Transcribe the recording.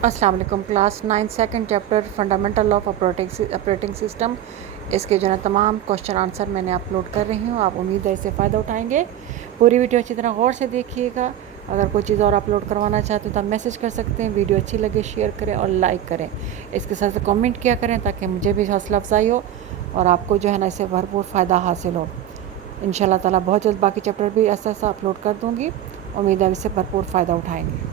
अस्सलाम वालेकुम। क्लास 9 second chapter fundamental of operating system, इसके जो है तमाम क्वेश्चन आंसर मैंने अपलोड कर रही हूँ। आप उम्मीद है इससे फ़ायदा उठाएंगे। पूरी वीडियो अच्छी तरह गौर से देखिएगा। अगर कोई चीज़ और अपलोड करवाना चाहते हो तो आप मैसेज कर सकते हैं। वीडियो अच्छी लगे शेयर करें और लाइक करें। इसके साथ कमेंट किया करें ताकि मुझे भी हौसला अफजाई हो और आपको जो है ना इससे भरपूर फ़ायदा हासिल हो। इंशाल्लाह ताला बहुत जल्द बाकी चैप्टर भी ऐसा अपलोड कर दूँगी। उम्मीद है इससे भरपूर फ़ायदा उठाएँगे।